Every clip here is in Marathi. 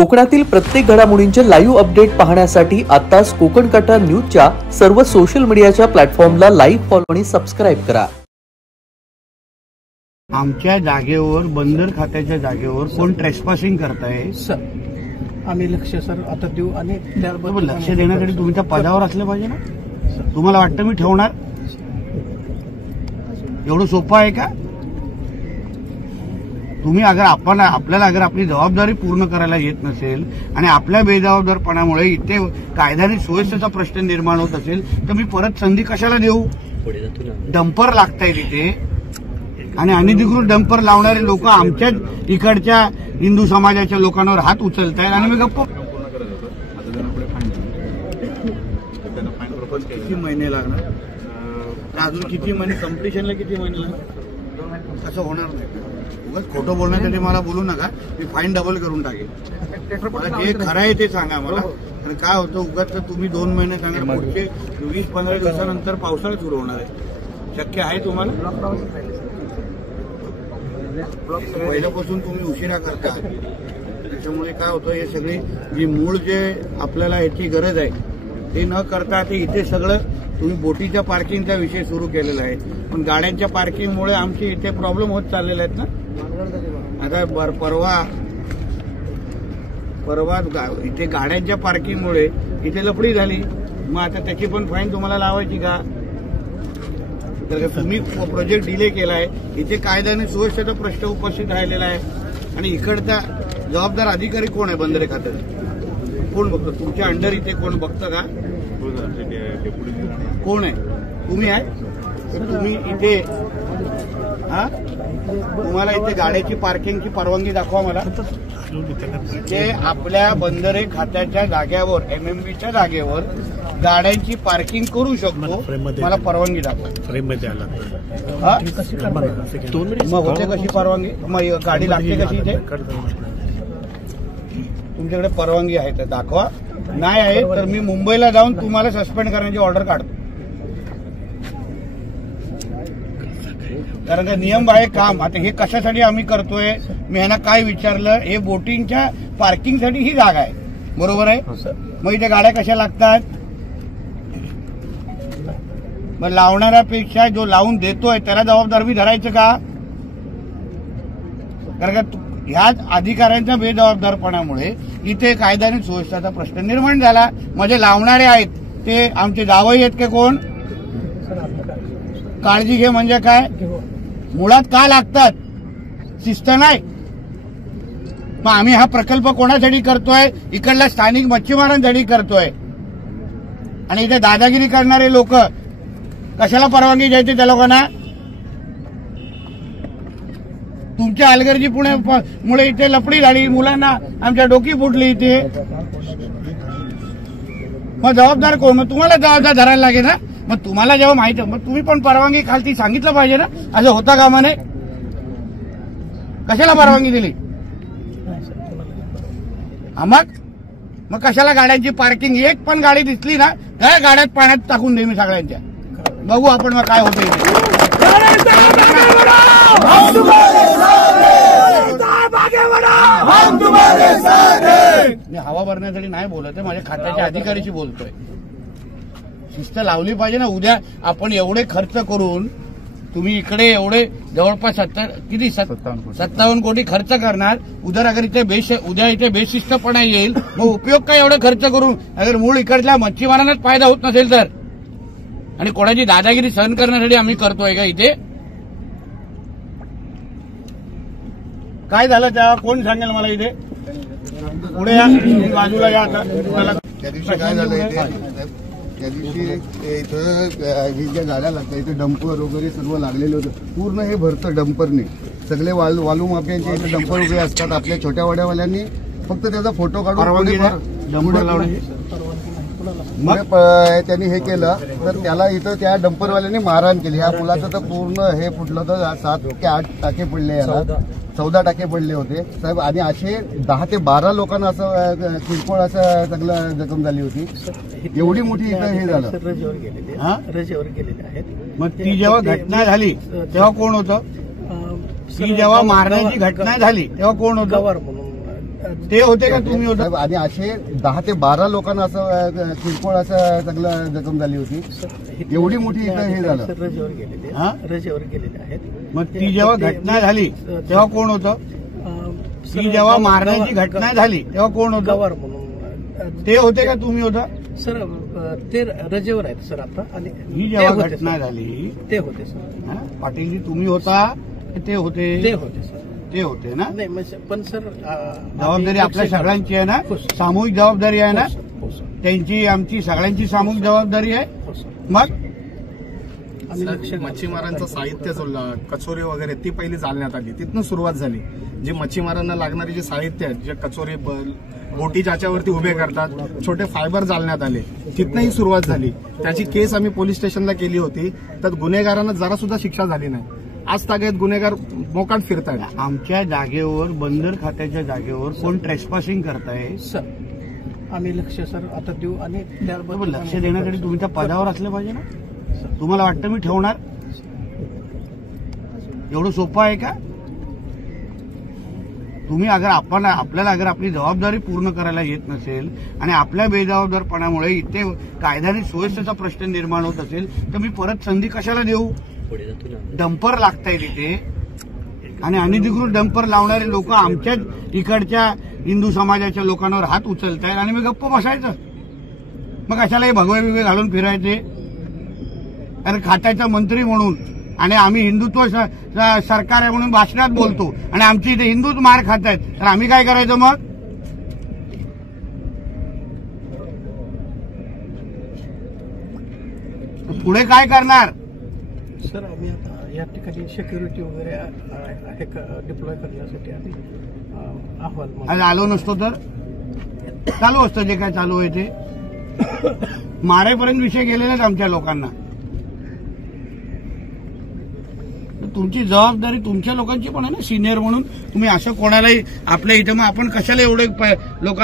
कोकणातील प्रत्येक घडामोडींचे लाईव्ह अपडेट पाहण्यासाठी आताच कोकण कटा न्यूजच्या सर्व सोशल मीडियाच्या प्लॅटफॉर्मला लाईक, फॉलो आणि सबस्क्राईब करा। आमच्या जागेवर बंदर खात्याच्या जागेवर कोण ट्रेसपासिंग करताय सर? आम्ही लक्ष सर आता देऊ आणि लक्ष देण्यासाठी तुम्ही त्या पदावर असले पाहिजे ना। तुम्हाला वाटतं मी ठेवणार? एवढं सोपं आहे का? तुम्ही आपल्याला अगर आपली जबाबदारी पूर्ण करायला येत नसेल आणि आपल्या बेजबाबदारपणामुळे इथे कायद्याने सुव्यवस्थेचा प्रश्न निर्माण होत असेल तर मी परत संधी कशाला देऊ? डंपर लागताय तिथे आणि अनधिकृत डंपर लावणारे लोक आमच्याच इकडच्या हिंदू समाजाच्या लोकांवर हात उचलतायत आणि मी गप्प। किती महिने लागणार? अजून किती महिने? कम्प्लिशनला किती महिने लागणार? असं होणार नाही। उगाच खोटं बोलण्यासाठी मला बोलू नका, मी फाईन डबल करून टाकेल। जे खरं आहे ते सांगा मला। आणि काय होतं उगाच तुम्ही 2 महिने सांगा, पुढचे 20-15 दिवसानंतर पावसाळा सुरू होणार आहे। शक्य आहे तुम्हाला? पहिल्यापासून तुम्ही उशिरा करता, त्याच्यामुळे काय होतं हे सगळे जी मूळ जे आपल्याला ह्याची गरज आहे ते न करता ते इथे सगळं तुम्ही बोटीच्या पार्किंगचा विषय सुरू केलेला आहे। पण गाड्यांच्या पार्किंगमुळे आमचे इथे प्रॉब्लेम होत चाललेले आहेत ना। आता परवा इथे गाड्यांच्या पार्किंगमुळे इथे लफडी झाली, मग आता त्याची पण फाईन तुम्हाला लावायची का? तर तुम्ही प्रोजेक्ट डिले केलाय, इथे कायद्याने सुव्यवस्थेचा प्रश्न उपस्थित राहिलेला आहे आणि इकडचा जबाबदार अधिकारी कोण आहे? बंदरे खात्याचा कोण बघतं? तुमच्या अंडर इथे कोण बघतं का? कोण आहे? तुम्ही आहे? तर तुम्ही इथे तुम्हाला इथे गाड्याची पार्किंगची परवानगी दाखवा मला। इथे आपल्या बंदरे खात्याच्या जागेवर MMBच्या जागेवर गाड्यांची पार्किंग करू शकतो, मला परवानगी दाखवा। मग होते कशी परवानगी? मग गाडी लागते कशी इथे? तुमच्याकडे परवानगी आहे तर दाखवा, नाही आहे तर मी मुंबईला जाऊन तुम्हाला सस्पेंड करण्याची ऑर्डर काढतो। कारण का नियम आहे काम। आता हे कशासाठी आम्ही करतोय? मी ह्यांना काय विचारलं, हे बोटिंगच्या पार्किंगसाठी ही जागा आहे, बरोबर आहे? मग इथे गाड्या कशा लागतात? मग लावणाऱ्यापेक्षा जो लावून देतोय त्याला जबाबदार बी धरायचं का? कारण का ह्याच अधिकाऱ्यांच्या बेजबाबदारपणामुळे इथे कायद्याने सुव्यवस्थेचा प्रश्न निर्माण झाला। म्हणजे लावणारे आहेत ते आमचे जावई आहेत का कोण? काळजी घे म्हणजे काय? मुळात का लागतात? शिस्त नाही। मग आम्ही हा प्रकल्प कोणासाठी करतोय? इकडल्या स्थानिक मच्छीमारांसाठी करतोय। आणि इथे दादागिरी करणारे लोक कशाला परवानगी द्यायची त्या लोकांना? तुमच्या हलगर्जीपणामुळे इथे लफडी झाली, मुलांना आमच्या डोकी फुटली इथे। मग जबाबदार कोण? मग तुम्हाला जबाबदार धरायला लागेल ना। मग तुम्हाला जेव्हा माहिती मग तुम्ही पण परवानगी खालती सांगितलं पाहिजे ना। असं होता कामा नये। कशाला परवानगी दिली? मग कशाला गाड्यांची पार्किंग? एक पण गाडी दिसली ना त्या गाड्यात पाण्यात टाकून दे मी सगळ्यांच्या। बघू आपण मग काय होतं इथे। हवा भरण्यासाठी नाही बोलत आहे, माझ्या खात्याच्या अधिकाऱ्याशी बोलतोय। शिस्त लावली पाहिजे ना। उद्या आपण एवढे खर्च करून तुम्ही इकडे एवढे जवळपास 57 कोटी खर्च करणार, उद्या इथे बेशिस्तपणा येईल, मग उपयोग काय एवढे खर्च करून? अगर मूळ इकडल्या मच्छीमारांनाच फायदा होत नसेल तर, आणि कोणाची दादागिरी सहन करण्यासाठी आम्ही करतोय का इथे? काय झालं तेव्हा कोण सांगेल मला? इथे पुढे या, बाजूला या। आता त्या दिवशी काय झालं इथे? त्या दिवशी इथं ही ज्या गाड्या लागतात इथे डंपर वगैरे सर्व लागलेले होतं, पूर्ण हे भरतं डंपरने। सगळे वालू माफियांचे इथे डंपर उभे असतात। आपल्या छोट्या वाड्यावाल्यांनी फक्त त्याचा फोटो काढून मग त्यांनी हे केलं तर त्याला इथं त्या डंपरवाल्यांनी मारहाण केली। या मुलाचं तर पूर्ण हे फुटलं होतं, 7 ते 8 टाके पडले, याला 14 टाके पडले होते साहेब। आणि असे 10 ते 12 लोकांना असं किरकोळ असं चांगलं जखम झाली होती। एवढी मोठी इथं हे झालं। रजेवर गेलेले आहेत। मग ती जेव्हा घटना झाली तेव्हा कोण होतं? ती जेव्हा मारण्याची घटना झाली तेव्हा कोण होतं? ते होते का तुम्ही होता? साहेब, आणि असे 10 ते 12 लोकांना असं किरकोळ असं सगळं जखम झाली होती. एवढी मोठी इथं हे झालं. सर रजेवर गेलेले हा? रजेवर गेलेले आहेत. मग ती जेव्हा घटना झाली तेव्हा कोण होतं? ती जेव्हा मारण्याची घटना झाली तेव्हा कोण होतं? गवार म्हणून ते होते का तुम्ही होता? सर ते रजेवर आहेत सर आता. आणि ही ते जेव्हा होते, घटना सर. झाली ते होते सर. हा? पाटीलजी तुम्ही होता की ते होते? ते होते सर. ते होते ना. नाही म्हणजे पण सर जबाबदारी आपल्या सगळ्यांची आहे ना. हो, सर. सामूहिक जबाबदारी आहे ना. हो सर. त्यांची आमची सगळ्यांची सामूहिक जबाबदारी आहे. हो सर. मग आम्ही लक्ष मच्छीमारांचं साहित्य कचोरी वगैरे ती पहिली जाळण्यात आली. तिथून सुरुवात झाली. जी मच्छीमारांना लागणारी जे साहित्य आहे, जे कचोरी बोटी ज्याच्यावरती उभे करतात, छोटे फायबर जाळण्यात आले. तिथनंही सुरुवात झाली. त्याची केस आम्ही पोलीस स्टेशनला केली होती. तर गुन्हेगारांना जरा सुद्धा शिक्षा झाली नाही. आज तागेत गुन्हेगार मोकाट फिरतायत. आमच्या जागेवर, बंदर खात्याच्या जागेवर कोण ट्रेसपासिंग करताय? सर आम्ही लक्ष सर आता देऊ. आणि त्याबद्दल लक्ष देण्यासाठी तुम्ही त्या पदावर असलं पाहिजे ना. तुम्हाला वाटतं मी ठेवणार? एवढं सोपं आहे का? तुम्ही आपल्याला आपली जबाबदारी पूर्ण करायला येत नसेल आणि आपल्या बेजबाबदारपणामुळे इथे कायदा आणि सुव्यवस्थेचा प्रश्न निर्माण होत असेल तर मी परत संधी कशाला देऊ? डंपर लागताय तिथे आणि अनधिकृत डंपर लावणारे लोक आमच्याच इकडच्या हिंदू समाजाच्या लोकांवर हात उचलतायत आणि मी गप्प बसायचं. मग कशाला हे भगवे बिगवे घालून फिरायचे? अरे खात्याचा मंत्री म्हणून आणि आम्ही हिंदुत्व सरकार आहे म्हणून भाषणात बोलतो आणि आमची इथे हिंदूच मार खात आहेत, तर आम्ही काय करायचं मग? पुढे काय करणार? सर आम्ही आता या ठिकाणी सिक्युरिटी वगैरे डिप्लॉय करण्यासाठी आम्ही अहवाल आज आलो नसतो तर चालू असतं जे काय चालू आहे ते. मारेपर्यंत विषय गेलेलाच आमच्या लोकांना. तुमची जबाबदारी तुमच्या लोकांची पण आहे ना, सिनियर म्हणून. तुम्ही असं कोणालाही आपल्या इथं मग आपण कशाला एवढे लोक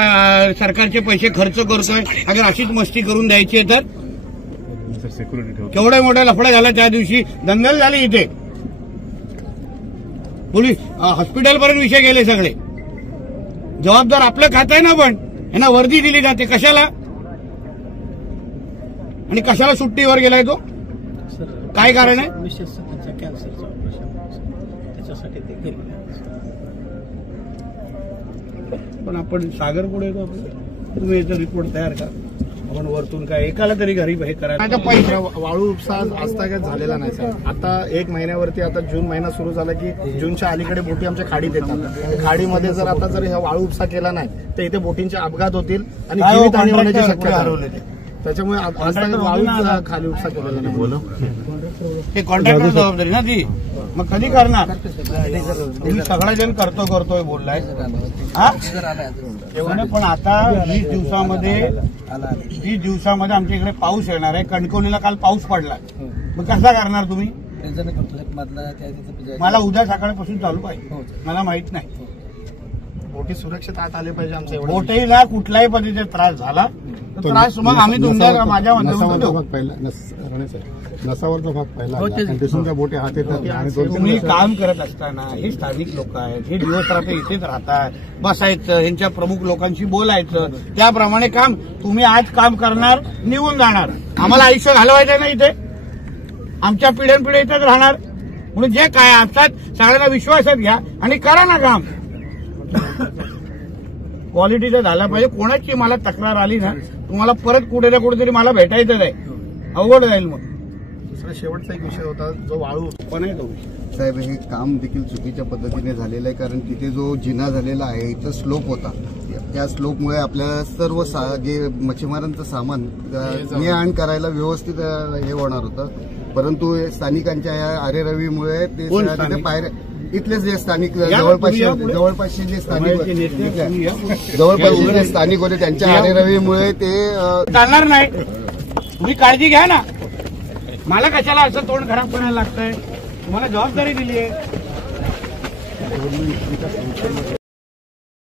सरकारचे पैसे खर्च करतोय? अगर अशीच मस्ती करून द्यायची आहे तर केवढा मोठा लफडा झाला. त्या दिवशी दंगल झाली इथे, पोलीस हॉस्पिटलपर्यंत विषय गेले सगळे. जबाबदार आपलं खातं आहे ना, पण यांना वर्दी दिली जाते कशाला? आणि कशाला सुट्टीवर गेलाय तो? काय कारण आहे? मिसेस त्यांच्या कॅन्सरचं ऑपरेशन त्याच्यासाठी ते केलेलं आहे. पण आपण सागर पुढे येतो. आपण तुम्ही याचा रिपोर्ट तयार करा. आपण वरतून काय एकाला तरी घरी हे करायचं. पैसे वाळू उपसा आजतागत झालेला नाही साहेब. आता 1 महिन्यावरती आता जून महिना सुरू झाला की जूनच्या अलीकडे बोटी आमच्या खाडीत येतात. खाडीमध्ये जर आता जर हा वाळू उपसा केला नाही तर इथे बोटींचे अपघात होतील आणि जीवितहानी होण्याची शक्यता आहे. त्याच्यामुळे आजतागत वाळू खाली उपसा केलेला नाही. ते कॉन्ट्रॅक्टर जबाबदारी ना ती. मग कधी करणार? तुम्ही सगळा जण करतोय बोललाय. पण आता 20 दिवसामध्ये आमच्या इकडे पाऊस येणार आहे. कणकवलीला काल पाऊस पडला. मग कसा करणार तुम्ही? मला उद्या सकाळपासून चालू पाहिजे. मला माहित नाही. बोटी सुरक्षित आत आले पाहिजे. आमच्या एवढं बोटीला कुठल्याही पद्धतीचा त्रास झाला तर त्रास मग आम्ही तुमच्या माझ्या नसावरचा भाग पहिला बोटी हात येतात. तुम्ही काम करत असताना हे स्थानिक लोक आहेत, हे दिवस रात्र इथेच राहतात, बसायचं, यांच्या प्रमुख लोकांशी बोलायचं, त्याप्रमाणे काम. तुम्ही आज काम करणार, निघून जाणार. आम्हाला आयुष्य घालवायचं ना इथे. आमच्या पिढ्यानपिढ्या इथेच राहणार. म्हणून जे काय असतात सगळ्यांना विश्वासात घ्या आणि करा ना काम. क्वालिटीचं झालं पाहिजे. कोणाची मला तक्रार आली ना, तुम्हाला परत कुठे ना कुठेतरी मला भेटायचं आहे. अवघड जाईल. मग दुसरा शेवटचा एक विषय होता जो वाळू पण आहे तो साहेब, हे काम देखील चुकीच्या पद्धतीने झालेलं आहे. कारण तिथे जो जिना झालेला आहे इथं स्लोप होता. त्या स्लोपमुळे आपल्याला सर्व जे मच्छीमारांचं सामान ने आण करायला व्यवस्थित हे होणार होतं. परंतु स्थानिकांच्या या आरेरवीमुळे ते तिथे पायऱ्या इथलेच जे स्थानिक जवळपासचे जे स्थानिक होते त्यांच्या आरेरवीमुळे ते चालणार नाही. तुम्ही काळजी घ्या ना. मला कशाला असं तोंड खराब करायला लागतंय? तुम्हाला जबाबदारी दिली आहे.